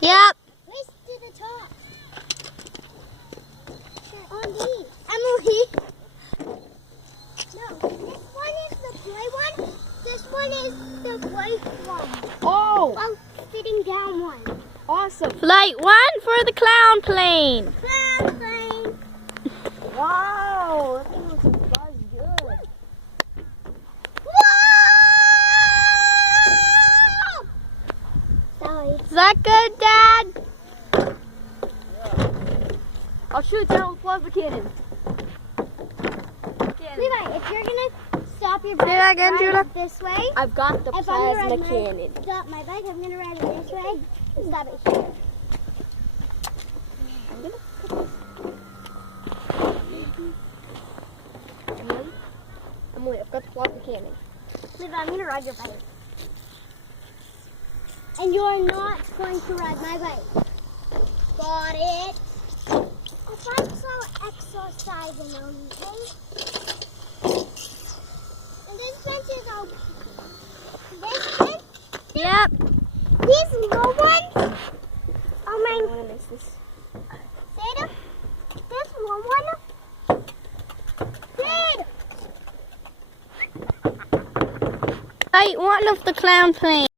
Yep. Race to the top. On these. Emily. No, this one is the play one. This one is the white one. Oh, While sitting down one. awesome. Flight 1 for the clown plane. Clown plane. Wow, that thing looks buzz good. Whoa! Sorry. Is that good, Dad? I'll shoot it down with plasma cannon. Levi, if you're gonna stop your Say that bike, again, ride Judah. it this way. I've got the If I'm gonna plasma ride cannon. Stop my bike. I'm gonna ride it this way. Stop it here. I'm gonna put this. Emily, I've got the plasma cannon. Levi, I'm gonna ride your bike. And you're not going to ride my bike. Got it? If I'm so exercising on okay? And this bench is okay. This bench, Yep. these low ones are I my. don't want to miss this. Say it. This low one. Good. Flight 1 of the clown plane.